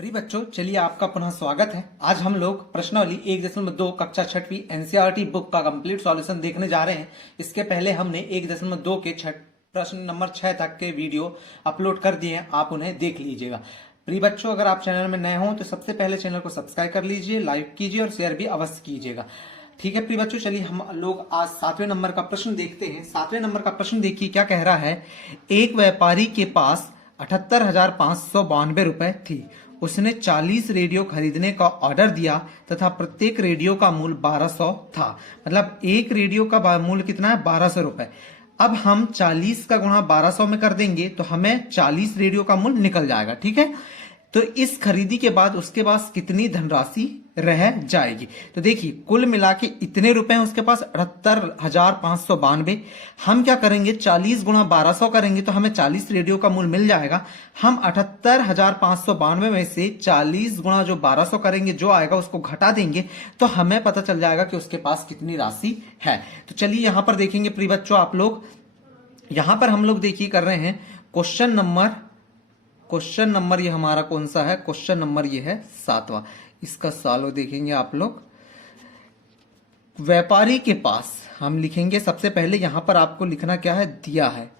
प्रिय बच्चों, चलिए आपका पुनः स्वागत है। आज हम लोग प्रश्नावली 1.2 कक्षा 6वीं एनसीईआरटी बुक का कंप्लीट सॉल्यूशन देखने जा रहे हैं। इसके पहले हमने 1.2 के प्रश्न नंबर 6 तक के वीडियो अपलोड कर दिए हैं, आप उन्हें देख लीजिएगा। प्रिय बच्चों, अगर आप चैनल में नए हों तो सबसे पहले चैनल को सब्सक्राइब कर लीजिए, लाइक कीजिए और शेयर भी अवश्य कीजिएगा। ठीक है प्रिय बच्चों, चलिए हम लोग आज 7वें नंबर का प्रश्न देखते हैं। 7वें नंबर का प्रश्न देखिए क्या कह रहा है। एक व्यापारी के पास 78,592 रुपए थी। उसने 40 रेडियो खरीदने का ऑर्डर दिया तथा प्रत्येक रेडियो का मूल्य 1200 था। मतलब एक रेडियो का मूल्य कितना है? 1200 रुपए। अब हम 40 का गुणा 1200 में कर देंगे तो हमें 40 रेडियो का मूल्य निकल जाएगा। ठीक है, तो इस खरीदी के बाद उसके पास कितनी धनराशि रह जाएगी? तो देखिए कुल मिला के इतने रुपए हैं उसके पास, 78,592। हम क्या करेंगे, 40 गुणा 1200 करेंगे तो हमें 40 रेडियो का मूल्य मिल जाएगा। हम 78,592 में से 40 गुणा जो 1200 करेंगे, जो आएगा उसको घटा देंगे तो हमें पता चल जाएगा कि उसके पास कितनी राशि है। तो चलिए यहां पर देखेंगे प्रिय बच्चों, आप लोग यहां पर हम लोग देखिए कर रहे हैं क्वेश्चन नंबर ये हमारा कौन सा है? क्वेश्चन नंबर ये है 7वां। इसका सॉल्व देखेंगे आप लोग। व्यापारी के पास हम लिखेंगे सबसे पहले, यहां पर आपको लिखना क्या है? दिया है।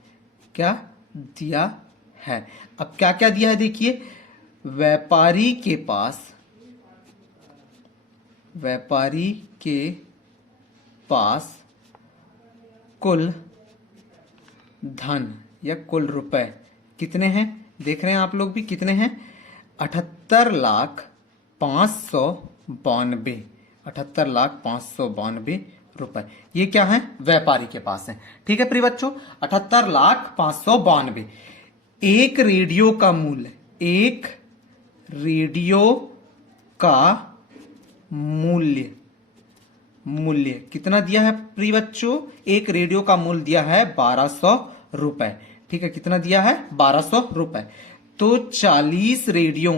क्या दिया है? अब क्या क्या दिया है देखिए। व्यापारी के पास कुल धन या कुल रुपए कितने हैं? देख रहे हैं आप लोग भी कितने हैं? 78,592। 78,592 रुपए। ये क्या है? व्यापारी के पास है। ठीक है प्रिय बच्चों, 78,592। एक रेडियो का मूल्य कितना दिया है प्रिय बच्चों? एक रेडियो का मूल्य दिया है 1200 रुपए। ठीक है, कितना दिया है? 1200 रुपए। तो 40 रेडियो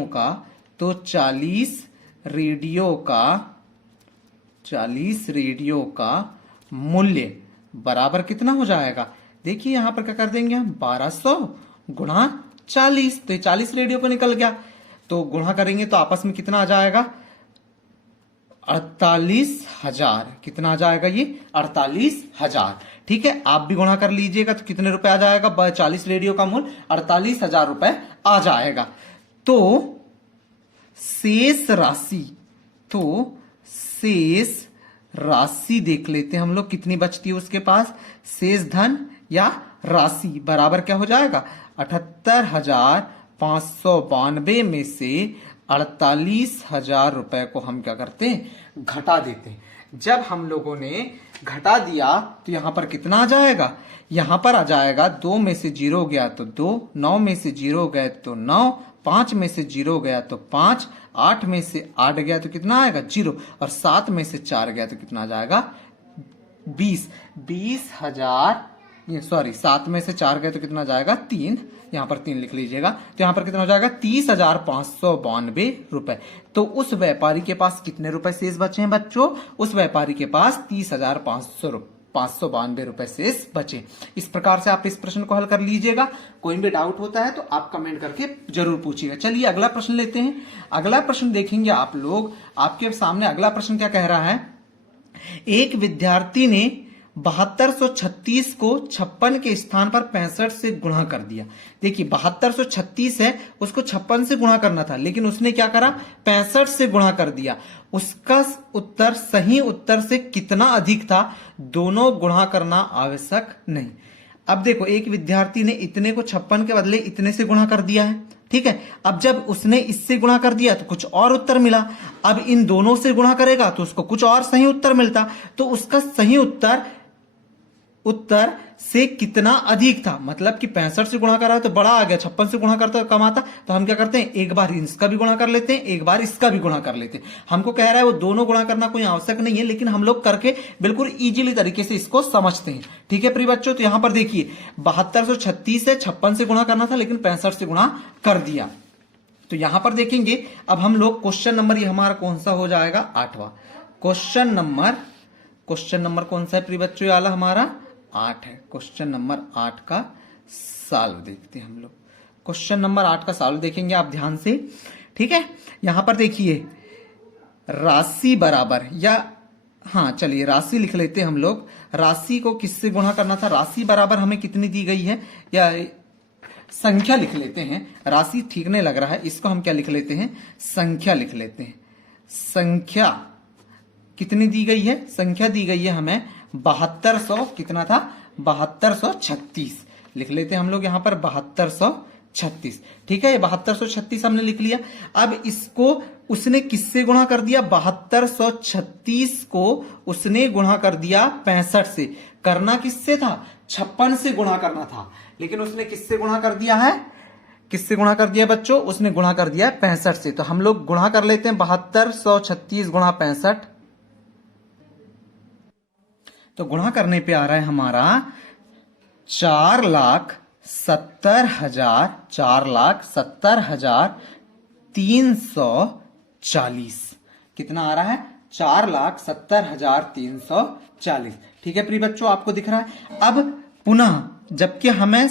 का मूल्य बराबर कितना हो जाएगा? देखिए यहां पर क्या कर देंगे हम, 1200 गुणा 40। तो ये 40 रेडियो को निकल गया, तो गुणा करेंगे तो आपस में कितना आ जाएगा? 48,000। कितना आ जाएगा ये? 48,000। ठीक है, आप भी गुणा कर लीजिएगा तो कितने रुपए आ जाएगा? 40 रेडियो का मूल्य 48,000 रुपए आ जाएगा। तो शेष राशि देख लेते हैं हम लोग कितनी बचती है उसके पास। शेष धन या राशि बराबर क्या हो जाएगा? 78,592 में से 48,000 रुपए को हम क्या करते हैं? घटा देते हैं। जब हम लोगों ने घटा दिया तो यहां पर कितना आ जाएगा? यहां पर आ जाएगा 2 में से 0 गया तो 2, 9 में से 0 गया तो 9, 5 में से 0 गया तो 5, 8 में से 8 गया तो कितना आएगा? 0, और 7 में से 4 गया तो कितना आ जाएगा? 20। 7 में से 4 गए तो कितना जाएगा? 3। यहां पर 3 लिख लीजिएगा। तो यहां पर कितना हो जाएगा? 30,592 रुपए। तो उस व्यापारी के पास कितने रुपए शेष बचे हैं बच्चों? उस व्यापारी के पास 30,592 रुपए शेष बचे। इस प्रकार से आप इस प्रश्न को हल कर लीजिएगा। कोई भी डाउट होता है तो आप कमेंट करके जरूर पूछिएगा। चलिए अगला प्रश्न लेते हैं। अगला प्रश्न देखेंगे आप लोग। आपके सामने अगला प्रश्न क्या कह रहा है। एक विद्यार्थी ने 7236 को 56 के स्थान पर 65 से गुणा कर दिया। देखिए 7236 है, उसको 56 से गुणा करना था, लेकिन उसने क्या करा? 65 से गुणा कर दिया। उसका उत्तर सही उत्तर से कितना अधिक था? दोनों गुणा करना आवश्यक नहीं। अब देखो, एक विद्यार्थी ने इतने को 56 के बदले इतने से गुणा कर दिया है। ठीक है, अब जब उसने इससे गुणा कर दिया तो कुछ और उत्तर मिला। अब इन दोनों से गुणा करेगा तो उसको कुछ और सही उत्तर मिलता। तो उसका सही उत्तर से कितना अधिक था? मतलब कि 65 से गुणा करा तो बड़ा आ गया, 56 से गुणा करता तो कम आता। तो हम क्या करते हैं, एक बार इसका भी गुणा कर लेते हैं, एक बार इसका भी गुणा कर लेते हैं। हमको कह रहा है वो दोनों गुणा करना कोई आवश्यक नहीं है, लेकिन हम लोग करके बिल्कुल इजीली तरीके से इसको समझते हैं। ठीक है प्रिय बच्चों, तो यहां पर देखिए 7236 है, 56 से गुणा करना था लेकिन 65 से गुणा कर दिया। तो यहां पर देखेंगे अब हम लोग क्वेश्चन नंबर, ये हमारा कौन सा हो जाएगा? 8वां क्वेश्चन नंबर कौन सा है प्रिय बच्चों? ये वाला हमारा 8 है। क्वेश्चन नंबर 8 का सॉल्व देखते हैं हम लोग। क्वेश्चन नंबर 8 का सॉल्व देखेंगे आप ध्यान से। ठीक है, यहां पर देखिए राशि बराबर, या हाँ चलिए राशि लिख लेते हैं हम लोग। राशि को किससे गुणा करना था, राशि बराबर हमें कितनी दी गई है, या संख्या लिख लेते हैं। राशि ठीक नहीं लग रहा है, इसको हम क्या लिख लेते हैं, संख्या लिख लेते हैं। संख्या कितनी दी गई है, संख्या दी गई है हमें 7200, कितना था 7236 लिख लेते हैं हम लोग यहां पर 7236। ठीक है, ये 7236 हमने लिख लिया। अब इसको उसने किससे गुणा कर दिया, 7236 को उसने गुणा कर दिया 65 से। करना किससे था, 56 से गुणा करना था, लेकिन उसने किससे गुणा कर दिया है, किससे गुणा कर दिया बच्चों, उसने गुणा कर दिया 65 से। तो हम लोग गुणा कर लेते हैं 7236 गुणा 65। तो गुणा करने पे आ रहा है हमारा 4,70,340। कितना आ रहा है, 4,70,340। ठीक है प्रिय बच्चों, आपको दिख रहा है। अब पुनः जबकि हमें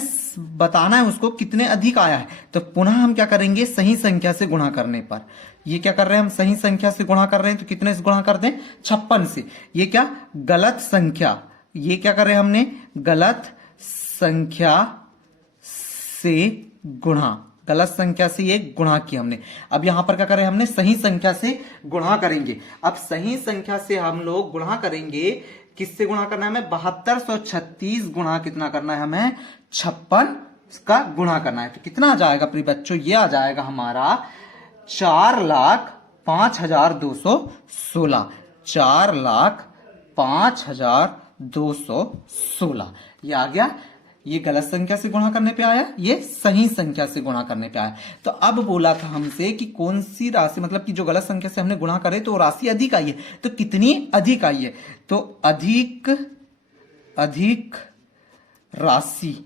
बताना है उसको कितने अधिक आया है, तो पुनः हम क्या करेंगे, सही संख्या से गुणा करने पर, ये क्या कर रहे हैं हम, सही संख्या से गुणा कर रहे हैं, तो कितने से गुणा कर दें, 56 से। ये क्या गलत संख्या, ये क्या कर रहे हैं हमने, गलत संख्या से गुणा, गलत संख्या से ये गुणा किया हमने। अब यहां पर क्या करें हमने, सही संख्या से गुणा करेंगे। अब सही संख्या से हम लोग गुणा करेंगे, किससे गुणा करना है हमें, 7236 गुणा कितना करना है हमें, 56 का गुणा करना है। तो कितना आ जाएगा प्रिय बच्चों, ये आ जाएगा हमारा 4,05,216, 4,05,216 ये आ गया। ये गलत संख्या से गुणा करने पे आया, ये सही संख्या से गुणा करने पे आया। तो अब बोला था हमसे कि कौन सी राशि, मतलब कि जो गलत संख्या से हमने गुणा करे तो राशि अधिक आई है, तो कितनी अधिक आई है, तो अधिक राशि,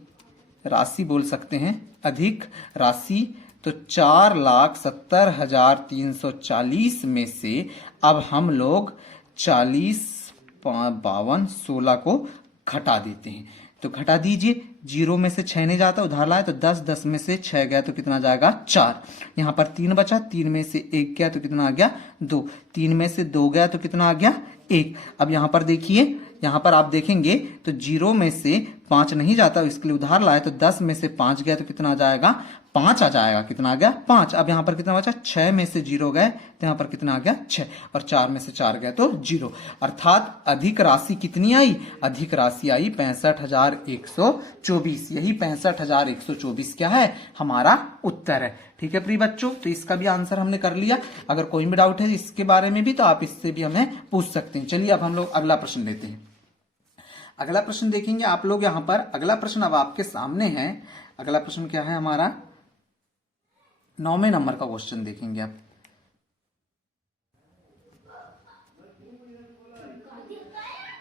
राशि बोल सकते हैं, अधिक राशि। तो 4,70,340 में से अब हम लोग 40, 52, 16 को घटा देते हैं। तो घटा दीजिए, 0 में से 6 नहीं जाता, उधार लाए तो 10, 10 में से 6 गया तो कितना जाएगा 4। यहां पर 3 बचा, 3 में से 1 गया तो कितना आ गया 2, 3 में से 2 गया तो कितना आ गया 1। अब यहां पर देखिए, यहां पर आप देखेंगे तो 0 में से 5 नहीं जाता, इसके लिए उधार लाए तो 10 में से 5 गया तो कितना आ जाएगा 5 आ जाएगा, कितना आ गया 5। अब यहां पर कितना बचा, 6 में से 0 गए तो यहां पर कितना आ गया 6, और 4 में से 4 गया तो 0। अर्थात अधिक राशि कितनी आई, अधिक राशि आई 65,124। यही 65,124 क्या है, हमारा उत्तर है। ठीक है प्रिय बच्चों, तो इसका भी आंसर हमने कर लिया। अगर कोई भी डाउट है इसके बारे में भी तो आप इससे भी हमें पूछ सकते हैं। चलिए अब हम लोग अगला प्रश्न लेते हैं। अगला प्रश्न देखेंगे आप लोग, यहां पर अगला प्रश्न अब आपके सामने है। अगला प्रश्न क्या है हमारा, 9वें नंबर का क्वेश्चन देखेंगे आप।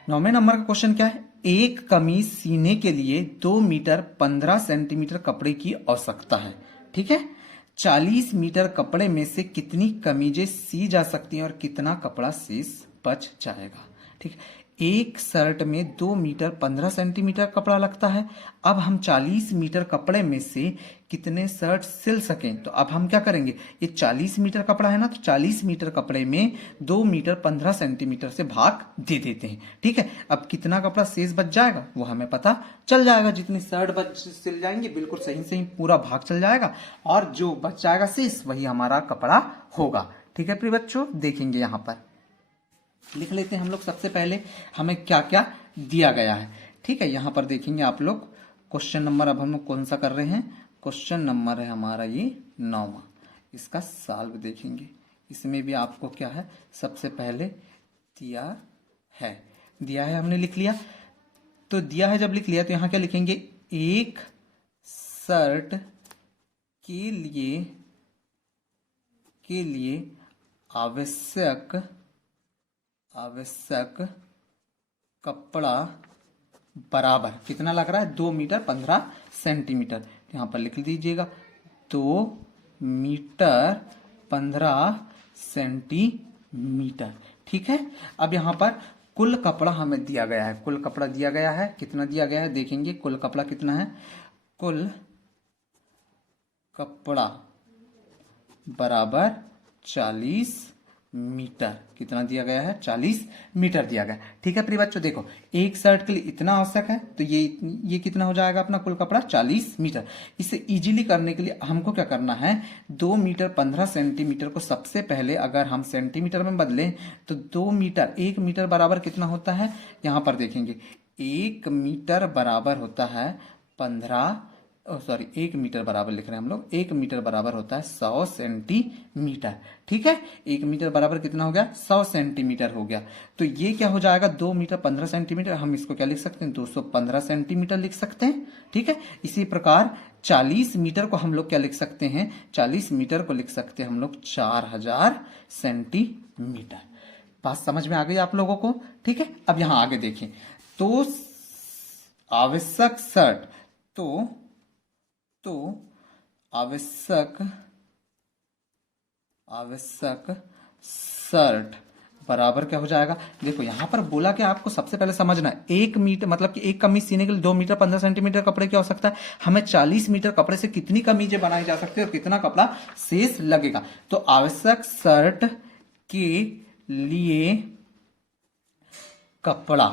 नौवें नंबर का क्वेश्चन क्या है, एक कमीज सीने के लिए 2 मीटर 15 सेंटीमीटर कपड़े की आवश्यकता है। ठीक है, 40 मीटर कपड़े में से कितनी कमीजें सी जा सकती हैं और कितना कपड़ा शेष बच जाएगा। ठीक है, एक शर्ट में 2 मीटर 15 सेंटीमीटर कपड़ा लगता है। अब हम 40 मीटर कपड़े में से कितने शर्ट सिल सकें, तो अब हम क्या करेंगे, ये 40 मीटर कपड़ा है ना, तो 40 मीटर कपड़े में 2 मीटर 15 सेंटीमीटर से भाग दे देते हैं। ठीक है, अब कितना कपड़ा शेष बच जाएगा वो हमें पता चल जाएगा। जितनी शर्ट बच सिल जाएंगे बिल्कुल सही सही पूरा भाग चल जाएगा, और जो बच जाएगा शेष वही हमारा कपड़ा होगा। ठीक है प्रिय बच्चों, देखेंगे यहां पर लिख लेते हैं हम लोग। सबसे पहले हमें क्या क्या दिया गया है। ठीक है, यहां पर देखेंगे आप लोग क्वेश्चन नंबर, अब हम लोग कौन सा कर रहे हैं, क्वेश्चन नंबर है हमारा ये 9वां। इसका सॉल्व देखेंगे। इसमें भी आपको क्या है, सबसे पहले दिया है हमने लिख लिया। तो दिया है जब लिख लिया तो यहां क्या लिखेंगे, एक शर्ट के लिए आवश्यक कपड़ा बराबर कितना लग रहा है, 2 मीटर 15 सेंटीमीटर। यहां पर लिख दीजिएगा 2 मीटर 15 सेंटीमीटर। ठीक है, अब यहां पर कुल कपड़ा हमें दिया गया है, कुल कपड़ा दिया गया है, कितना दिया गया है देखेंगे, कुल कपड़ा कितना है, कुल कपड़ा बराबर 40 मीटर। कितना दिया गया है? 40 मीटर दिया गया। ठीक है प्रिय बच्चों, देखो एक शर्ट के लिए इतना आवश्यक है, तो ये कितना हो जाएगा अपना कुल कपड़ा? 40 मीटर। इसे इजीली करने के लिए हमको क्या करना है? 2 मीटर 15 सेंटीमीटर को सबसे पहले अगर हम सेंटीमीटर में बदलें तो 2 मीटर, 1 मीटर बराबर कितना होता है? यहां पर देखेंगे 1 मीटर बराबर होता है 15, सॉरी 1 मीटर बराबर लिख रहे हैं हम लोग, 1 मीटर बराबर होता है 100 सेंटीमीटर। ठीक है, 1 मीटर बराबर कितना हो गया? 100 सेंटीमीटर हो गया। तो ये क्या हो जाएगा? 2 मीटर 15 सेंटीमीटर, हम इसको क्या लिख सकते हैं? 215 सेंटीमीटर लिख सकते हैं। ठीक है, इसी प्रकार 40 मीटर को हम लोग क्या लिख सकते हैं? 40 मीटर को लिख सकते हैं हम लोग 4000 सेंटीमीटर। बात समझ में आ गई आप लोगों को? ठीक है, अब यहां आगे देखें तो आवश्यक शर्ट, तो आवश्यक शर्ट बराबर क्या हो जाएगा? देखो यहां पर बोला कि आपको सबसे पहले समझना है 1 मीटर मतलब कि एक कमीज सीने के लिए 2 मीटर 15 सेंटीमीटर कपड़े की आवश्यकता है। हमें 40 मीटर कपड़े से कितनी कमीजें बनाई जा सकती है और कितना कपड़ा शेष लगेगा? तो आवश्यक शर्ट के लिए कपड़ा,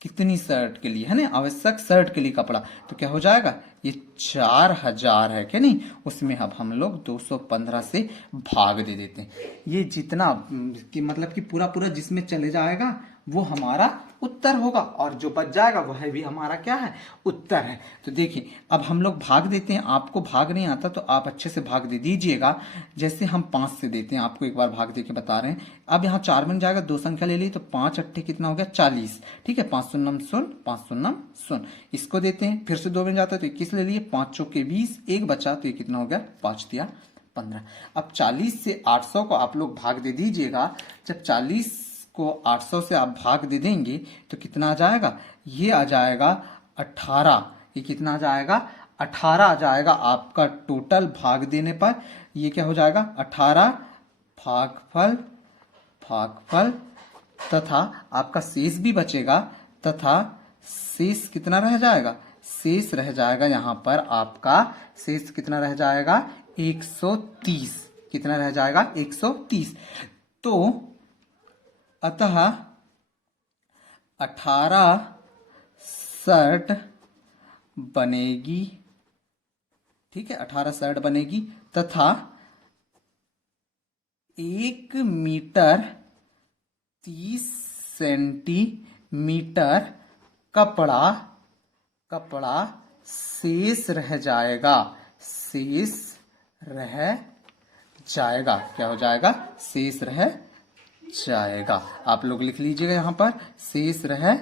कितनी शर्ट के लिए है ना? आवश्यक शर्ट के लिए कपड़ा, तो क्या हो जाएगा? ये 4000 है क्या नहीं? उसमें अब हम लोग 215 से भाग दे देते हैं। ये जितना कि मतलब कि पूरा पूरा जिसमें चले जाएगा वो हमारा उत्तर होगा, और जो बच जाएगा वह भी हमारा क्या है? उत्तर है। तो देखिए अब हम लोग भाग देते हैं। आपको भाग नहीं आता तो आप अच्छे से भाग दे दीजिएगा। जैसे हम 5 से देते हैं, आपको एक बार भाग दे के बता रहे हैं। अब यहाँ 4 बन जाएगा, 2 संख्या ले ली तो 5 अट्ठे कितना हो गया? 40। ठीक है, 5 शून्य शून्य, 5 शून्य शून्य। इसको देते हैं, फिर से 2 बन जाता है तो 21 ले लिए, 5 चौके 20, 1 बचा तो ये कितना हो गया? 5 दिया 15। अब 40 से 800 को आप लोग भाग दे दीजिएगा। जब 40 को 800 से आप भाग दे देंगे तो कितना आ जाएगा? ये आ जाएगा 18। ये कितना आ जाएगा? 18 आ जाएगा आपका टोटल भाग देने पर। ये क्या हो जाएगा? 18 भागफल तथा आपका शेष भी बचेगा, तथा शेष कितना रह जाएगा? शेष रह जाएगा यहां पर आपका शेष कितना रह जाएगा? 130। कितना रह जाएगा? 130। तो अतः 18 शर्ट बनेगी। ठीक है, 18 शर्ट बनेगी तथा 1 मीटर 30 सेंटीमीटर कपड़ा शेष रह जाएगा। शेष रह जाएगा। क्या हो जाएगा? शेष रह जाएगा। आप लोग लिख लीजिएगा यहां पर, शेष रह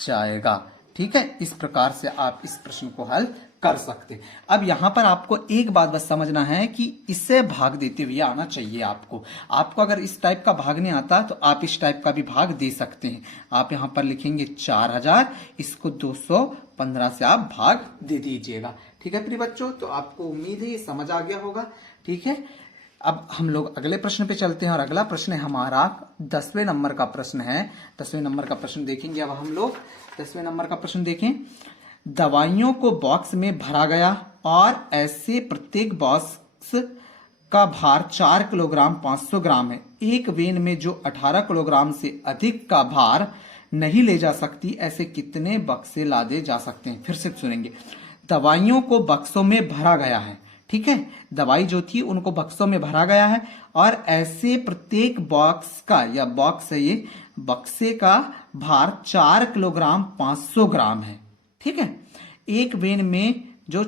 जाएगा। ठीक है, इस प्रकार से आप इस प्रश्न को हल कर सकते हैं। अब यहां पर आपको एक बात बस समझना है कि इसे भाग देते हुए आना चाहिए आपको। आपको अगर इस टाइप का भाग नहीं आता तो आप इस टाइप का भी भाग दे सकते हैं। आप यहां पर लिखेंगे 4000, इसको 215 से आप भाग दे दीजिएगा। ठीक है प्रिय बच्चों, तो आपको उम्मीद है ये समझ आ गया होगा। ठीक है, अब हम लोग अगले प्रश्न पे चलते हैं, और अगला प्रश्न है हमारा 10वें नंबर का प्रश्न है। 10वें नंबर का प्रश्न देखेंगे अब हम लोग। 10वें नंबर का प्रश्न देखें। दवाइयों को बॉक्स में भरा गया और ऐसे प्रत्येक बॉक्स का भार 4 किलोग्राम 500 ग्राम है। एक वेन में जो 18 किलोग्राम से अधिक का भार नहीं ले जा सकती, ऐसे कितने बक्से लादे जा सकते हैं? फिर से सुनेंगे। दवाइयों को बक्सों में भरा गया है। ठीक है, दवाई जो थी उनको बक्सों में भरा गया है, और ऐसे प्रत्येक बॉक्स का, या बॉक्स है ये, बक्से का भार 4 किलोग्राम 500 ग्राम है। ठीक है, एक वेन में जो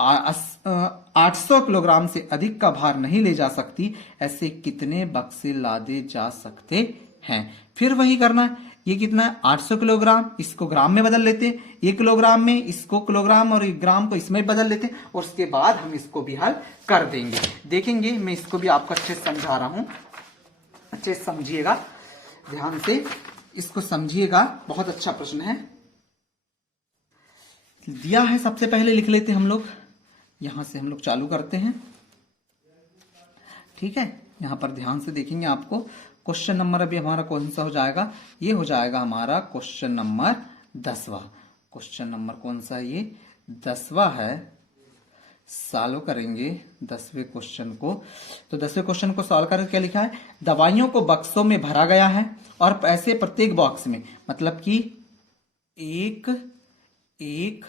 800 किलोग्राम से अधिक का भार नहीं ले जा सकती, ऐसे कितने बक्से लादे जा सकते हैं? फिर वही करना है। ये कितना है? 800 किलोग्राम, इसको ग्राम में बदल लेते हैं। ये किलोग्राम में इसको किलोग्राम और ग्राम को इसमें बदल लेते हैं, और उसके बाद हम इसको भी हल कर देंगे। देखेंगे, मैं इसको भी आपको अच्छे से समझा रहा हूं, अच्छे से समझिएगा, ध्यान से इसको समझिएगा। बहुत अच्छा प्रश्न है दिया है। सबसे पहले लिख लेते हैं हम लोग, यहां से हम लोग चालू करते हैं। ठीक है, यहां पर ध्यान से देखेंगे। आपको क्वेश्चन नंबर अभी हमारा कौन सा हो जाएगा? ये हो जाएगा हमारा क्वेश्चन नंबर 10वां। क्वेश्चन नंबर कौन सा है? ये 10वां है। सॉल्व करेंगे 10वें क्वेश्चन को। तो 10वें क्वेश्चन को सॉल्व करके क्या लिखा है, दवाइयों को बक्सों में भरा गया है और ऐसे प्रत्येक बॉक्स में, मतलब कि एक एक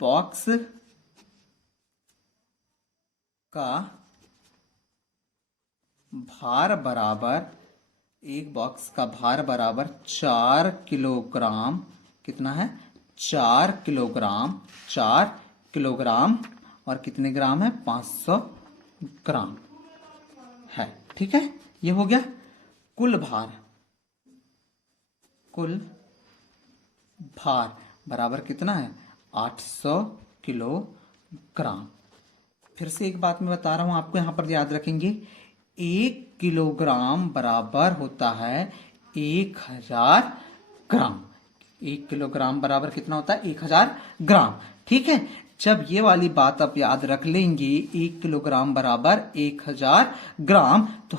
बॉक्स का भार बराबर, एक बॉक्स का भार बराबर 4 किलोग्राम, कितना है 4 किलोग्राम, 4 किलोग्राम और कितने ग्राम है 500 ग्राम है। ठीक है, ये हो गया कुल भार, कुल भार बराबर कितना है 800 किलोग्राम। फिर से एक बात मैं बता रहा हूं आपको, यहां पर याद रखेंगे 1 किलोग्राम बराबर होता है 1000 ग्राम। 1 किलोग्राम बराबर कितना होता है 1000 ग्राम। ठीक है, जब ये वाली बात आप याद रख लेंगे 1 किलोग्राम बराबर 1000 ग्राम, तो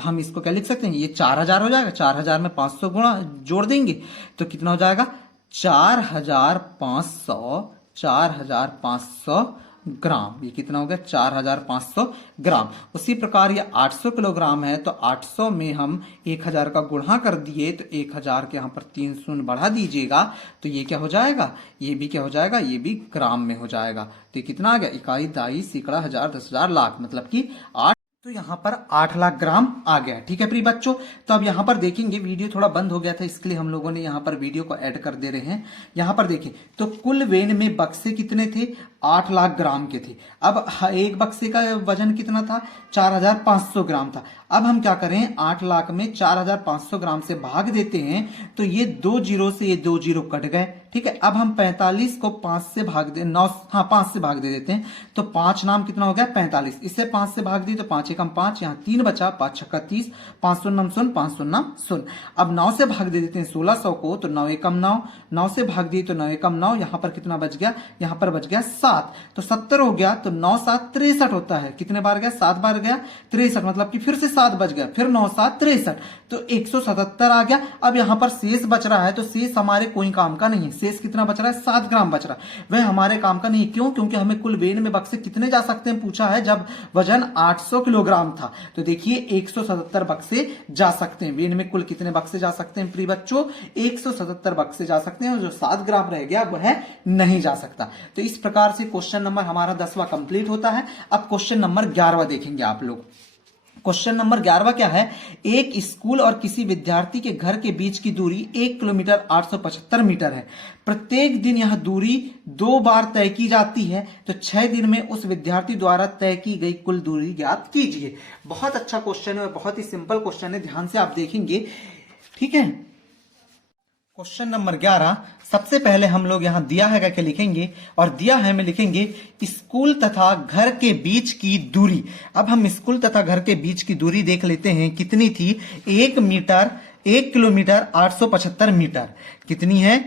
हम इसको क्या लिख सकते हैं, ये 4000 हो जाएगा, 4000 में 500 गुणा जोड़ देंगे तो कितना हो जाएगा 4500 ग्राम। ये कितना हो गया 4500 ग्राम। उसी प्रकार ये 800 किलोग्राम है, तो 800 में हम 1000 का गुणा कर दिए तो 1000 के यहाँ पर 3 शून्य बढ़ा दीजिएगा तो ये क्या हो जाएगा, ये भी क्या हो जाएगा, ये भी ग्राम में हो जाएगा। तो ये कितना आ गया, इकाई, दाई, सैकड़ा, हजार, 10,000, लाख, मतलब कि 8, तो यहाँ पर 8 लाख ग्राम आ गया। ठीक है प्रिय बच्चों, तो अब यहाँ पर देखेंगे, वीडियो थोड़ा बंद हो गया था इसके लिए हम लोगों ने यहाँ पर वीडियो को ऐड कर दे रहे हैं। यहाँ पर देखिए तो कुल वेन में बक्से कितने थे, 8 लाख ग्राम के थे। अब एक बक्से का वजन कितना था, 4500 ग्राम था। अब हम क्या करें, 8 लाख में 4500 ग्राम से भाग देते हैं तो ये 2 जीरो से ये 2 जीरो कट गए। ठीक है, अब हम 45 को 5 से भाग दे, 9, हाँ 5 से भाग दे देते हैं तो 5 नाम कितना हो गया 45, इससे 5 से भाग दी तो 5 एकम 5, यहाँ 3 बचा, 5 छक्का 30, 5 शून्य शून्य, 5 शून्य शून्य। अब 9 से भाग दे देते हैं 1600 को, तो 9 एकम 9, 9 से भाग दिए तो 9 एकम 9, यहाँ पर कितना बच गया, यहाँ पर बच गया 7, तो 70 हो गया। तो 9 7 63 होता है, कितने बार गया 7 बार गया 63, मतलब कि फिर से 7 बच गया, फिर 9 7 63, तो 177 आ गया। अब यहाँ पर शेष बच रहा है, तो शेष हमारे कोई काम का नहीं है, शेष कितना बच रहा है 7 ग्राम बच रहा है, वह हमारे काम का नहीं। क्यों, क्योंकि हमें कुल वेन में बक्से कितने जा सकते हैं पूछा है, जब वजन 800 किलोग्राम था तो देखिए 177 बक्से जा सकते हैं। वेन में कुल कितने बक्से जा सकते हैं प्रिय बच्चों, 177 बक्से जा सकते हैं, और जो 7 ग्राम रह गया वह नहीं जा सकता। तो इस प्रकार से क्वेश्चन नंबर हमारा 10वां कंप्लीट होता है। अब क्वेश्चन नंबर 11वां देखेंगे आप लोग। क्वेश्चन नंबर 11वां क्या है, एक स्कूल और किसी विद्यार्थी के घर के बीच की दूरी 1 किलोमीटर 875 मीटर है। प्रत्येक दिन यह दूरी 2 बार तय की जाती है, तो 6 दिन में उस विद्यार्थी द्वारा तय की गई कुल दूरी ज्ञात कीजिए। बहुत अच्छा क्वेश्चन है, बहुत ही सिंपल क्वेश्चन है, ध्यान से आप देखेंगे। ठीक है, क्वेश्चन नंबर 11, सबसे पहले हम लोग यहां दिया है क्या लिखेंगे, और दिया है में लिखेंगे स्कूल तथा घर के बीच की दूरी। अब हम स्कूल तथा घर के बीच की दूरी देख लेते हैं, कितनी थी 1 किलोमीटर 875 मीटर। कितनी है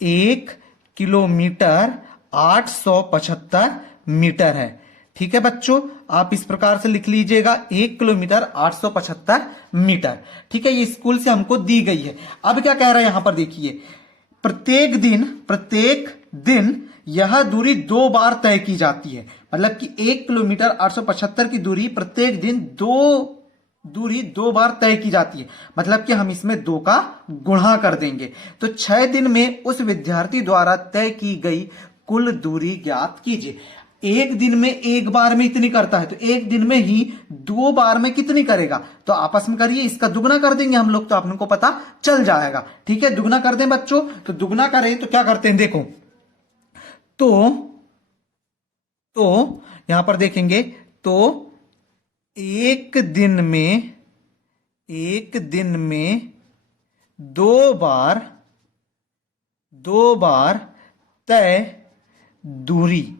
1 किलोमीटर 875 मीटर है। ठीक है बच्चों, आप इस प्रकार से लिख लीजिएगा 1 किलोमीटर 875 मीटर। ठीक है, ये स्कूल से हमको दी गई है। अब क्या कह रहा है यहां पर देखिए, प्रत्येक दिन यह दूरी 2 बार तय की जाती है, मतलब कि 1 किलोमीटर 875 की दूरी प्रत्येक दिन 2 बार तय की जाती है, मतलब कि हम इसमें 2 का गुणा कर देंगे। तो 6 दिन में उस विद्यार्थी द्वारा तय की गई कुल दूरी ज्ञात कीजिए। एक दिन में एक बार में इतनी करता है, तो एक दिन में ही 2 बार में कितनी करेगा, तो आपस में करिए, इसका दुगना कर देंगे हम लोग, तो आपको पता चल जाएगा। ठीक है, दुगना कर दें बच्चों, तो दुगना करें तो क्या करते हैं देखो, तो यहां पर देखेंगे तो एक दिन में 2 बार तय दूरी।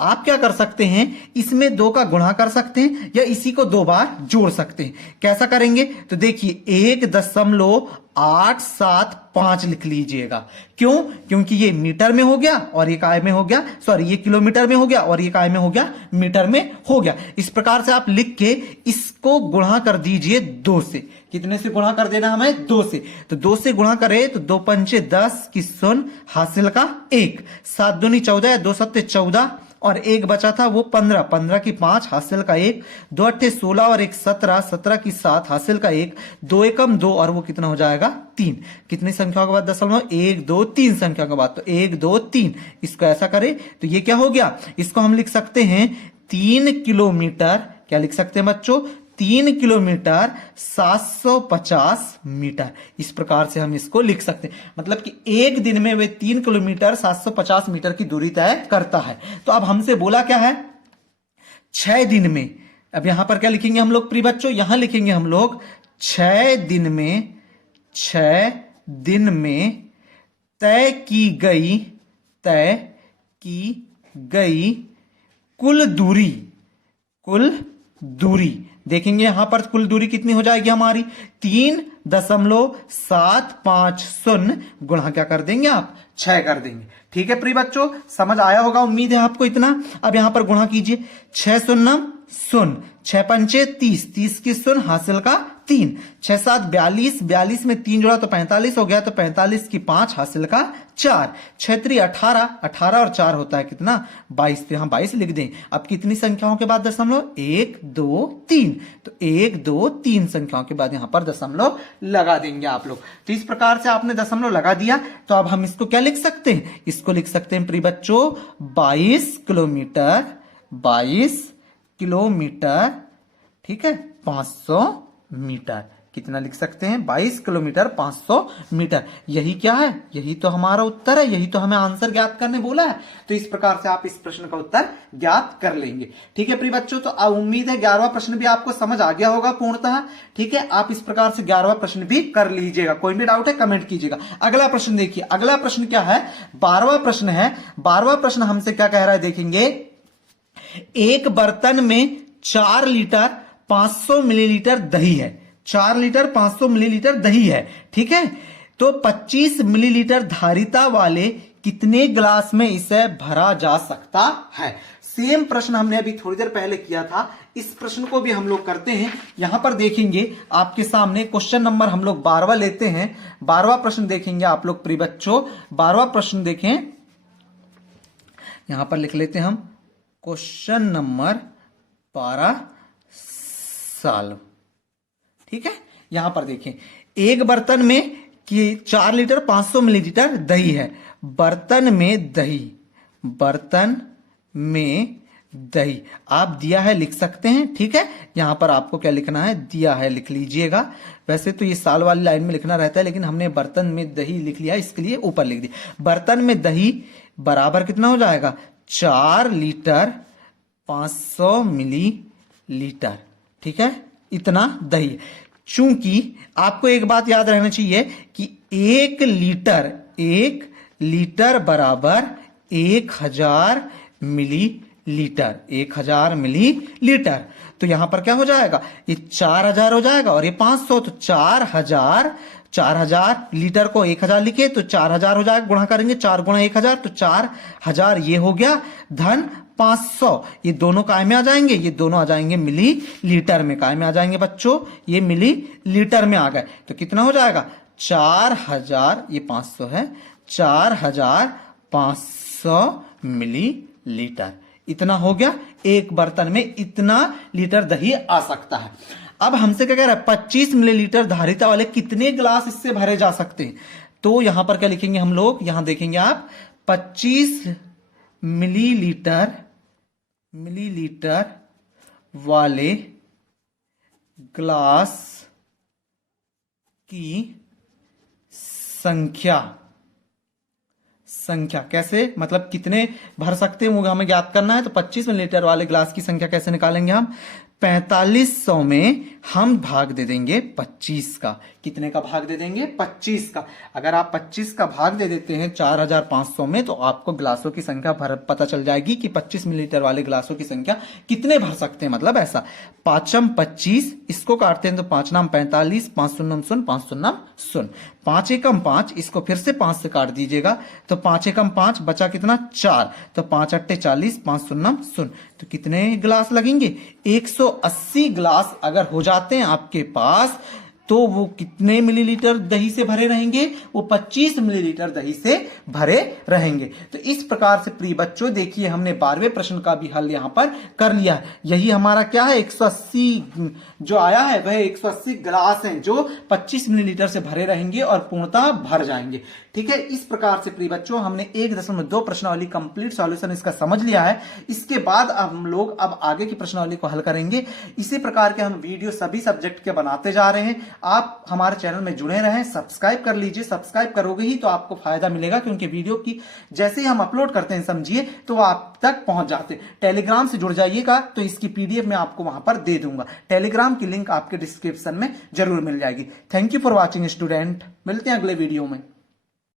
आप क्या कर सकते हैं, इसमें 2 का गुणा कर सकते हैं या इसी को 2 बार जोड़ सकते हैं। कैसा करेंगे, तो देखिए 1.8 875 लिख लीजिएगा। क्यों? क्योंकि ये मीटर में हो गया और ये काय में हो गया, सॉरी ये किलोमीटर में हो गया और ये काय में हो गया, मीटर में हो गया। इस प्रकार से आप लिख के इसको गुणा कर दीजिए 2 से। कितने से गुणा कर देना हमें? 2 से। तो 2 से गुणा करें तो 2 पंचे 10 की शून्य हासिल का 1, 7 दूनी 14, 2 सत्ते 14 और 1 बचा था वो 15, 15 की 5 हासिल का 1, 2 अट्ठे 16 और 1 17, 17 की 7 हासिल का 1, 2 एकम 2 और वो कितना हो जाएगा? 3। कितनी संख्याओं के बाद दशमलव? 1 2 3 संख्या के बाद, तो 1 2 3। इसको ऐसा करें तो ये क्या हो गया? इसको हम लिख सकते हैं 3 किलोमीटर। क्या लिख सकते हैं बच्चों? 3 किलोमीटर 750 मीटर। इस प्रकार से हम इसको लिख सकते हैं, मतलब कि एक दिन में वे 3 किलोमीटर 750 मीटर की दूरी तय करता है। तो अब हमसे बोला क्या है? 6 दिन में। अब यहां पर क्या लिखेंगे हम लोग प्रिय बच्चों? यहां लिखेंगे हम लोग 6 दिन में, 6 दिन में तय की गई कुल दूरी। देखेंगे यहां पर कुल दूरी कितनी हो जाएगी हमारी? 3.750 गुणा क्या कर देंगे आप? 6 कर देंगे। ठीक है प्रिय बच्चों, समझ आया होगा, उम्मीद है आपको इतना। अब यहां पर गुणा कीजिए, 6 शून्य शून्य, 6 पंचे 30, 30 की शून्य हासिल का 3, 6 7 42, 42 में 3 जोड़ा तो 45 हो गया, तो 45 की 5 हासिल का 4, 6 3 18, 18 और 4 होता है कितना? 22। तो यहां 22 लिख दें। अब कितनी संख्याओं के बाद दशमलव? 1 2 3। तो 1 2 3 संख्याओं के बाद यहां पर दशमलव लगा देंगे आप लोग। तो इस प्रकार से आपने दशमलव लगा दिया। तो अब हम इसको क्या लिख सकते हैं? इसको लिख सकते हैं प्रिय बच्चों 22 किलोमीटर, 22 किलोमीटर, ठीक है, 500 मीटर। कितना लिख सकते हैं? 22 किलोमीटर 500 मीटर। यही क्या है? यही तो हमारा उत्तर है, यही तो हमें आंसर ज्ञात करने बोला है। तो इस प्रकार से आप इस प्रश्न का उत्तर ज्ञात कर लेंगे। ठीक है प्रिय बच्चों, तो उम्मीद है 11वां प्रश्न भी आपको समझ आ गया होगा पूर्णतः। ठीक है, आप इस प्रकार से 11वां प्रश्न भी कर लीजिएगा। कोई भी डाउट है कमेंट कीजिएगा। अगला प्रश्न देखिए, अगला प्रश्न क्या है? 12वां प्रश्न है। 12वां प्रश्न हमसे क्या कह रहा है देखेंगे। एक बर्तन में 4 लीटर 500 मिलीलीटर दही है। 4 लीटर 500 मिलीलीटर दही है, ठीक है। तो 25 मिलीलीटर धारिता वाले कितने गिलास में इसे भरा जा सकता है? सेम प्रश्न हमने अभी थोड़ी देर पहले किया था। इस प्रश्न को भी हम लोग करते हैं। यहां पर देखेंगे आपके सामने क्वेश्चन नंबर हम लोग 12वां लेते हैं। 12वां प्रश्न देखेंगे आप लोग प्रिय बच्चों। 12वां प्रश्न देखें, यहां पर लिख लेते हैं हम क्वेश्चन नंबर 12 साल, ठीक है। यहां पर देखें, एक बर्तन में कि 4 लीटर 500 मिलीलीटर दही है। बर्तन में दही आप दिया है लिख सकते हैं, ठीक है। यहां पर आपको क्या लिखना है? दिया है लिख लीजिएगा। वैसे तो ये साल वाली लाइन में लिखना रहता है, लेकिन हमने बर्तन में दही लिख लिया, इसके लिए ऊपर लिख दिया। बर्तन में दही बराबर कितना हो जाएगा? 4 लीटर 500 मिलीलीटर, ठीक है, इतना दही। चूंकि आपको एक बात याद रहना चाहिए कि 1 लीटर बराबर 1000 मिलीलीटर, 1000 मिलीलीटर। तो यहां पर क्या हो जाएगा? ये 4000 हो जाएगा और ये 500, तो 4000 लीटर को 1000 लिखे तो 4000 हो जाएगा। गुणा करेंगे 4 गुणा 1000 तो 4000 ये हो गया, धन 500। ये दोनों काय में आ जाएंगे? ये दोनों आ जाएंगे मिली लीटर में। काय में आ जाएंगे बच्चों? ये मिली लीटर में आ गए। तो कितना हो जाएगा? 4000, ये 500 है, 4500 मिलीलीटर। इतना हो गया। एक बर्तन में इतना लीटर दही आ सकता है। अब हमसे क्या कह रहा है? 25 मिलीलीटर धारिता वाले कितने गिलास इससे भरे जा सकते हैं? तो यहां पर क्या लिखेंगे हम लोग? यहां देखेंगे आप 25 मिलीलीटर वाले ग्लास की संख्या कैसे, मतलब कितने भर सकते हैं वो हमें ज्ञात करना है। तो 25 मिलीलीटर वाले ग्लास की संख्या कैसे निकालेंगे हम? 4500 में हम भाग दे देंगे 25 का। कितने का भाग दे देंगे? 25 का। अगर आप 25 का भाग दे देते हैं 4500 में, तो आपको गिलासों की संख्या पता चल जाएगी कि 25 मिलीलीटर वाले गिलासों की संख्या कितने भर सकते हैं। मतलब ऐसा, 5 25, इसको काटते हैं तो 5 नाम 45, 5 शून्य शून्य, 5 शून्य शून्य, 5 एकम 5, इसको फिर से 5 से काट दीजिएगा तो 5 एकम 5, बचा कितना? 4, तो 5 अट्टे 40, 5 शून्य शून्य, तो कितने गिलास लगेंगे? 180 गिलास अगर हो जाते हैं आपके पास, तो वो कितने मिलीलीटर दही से भरे रहेंगे? वो 25 मिलीलीटर दही से भरे रहेंगे। तो इस प्रकार से प्रिय बच्चों देखिए, हमने 12वें प्रश्न का भी हल यहां पर कर लिया। यही हमारा क्या है, 180 जो आया है वह 180 गिलास हैं जो 25 मिलीलीटर से भरे रहेंगे और पूर्णतः भर जाएंगे। ठीक है, इस प्रकार से प्रिय बच्चों हमने 1.2 प्रश्नावली कंप्लीट सॉल्यूशन इसका समझ लिया है। इसके बाद हम लोग अब आगे की प्रश्नावली को हल करेंगे। इसी प्रकार के हम वीडियो सभी सब्जेक्ट के बनाते जा रहे हैं। आप हमारे चैनल में जुड़े रहें, सब्सक्राइब कर लीजिए। सब्सक्राइब करोगे ही तो आपको फायदा मिलेगा, क्योंकि वीडियो की जैसे ही हम अपलोड करते हैं समझिए तो आप तक पहुंच जाते हैं। टेलीग्राम से जुड़ जाइएगा तो इसकी पीडीएफ मैं आपको वहां पर दे दूंगा। टेलीग्राम की लिंक आपके डिस्क्रिप्शन में जरूर मिल जाएगी। Thank you for watching student, मिलते हैं अगले वीडियो में।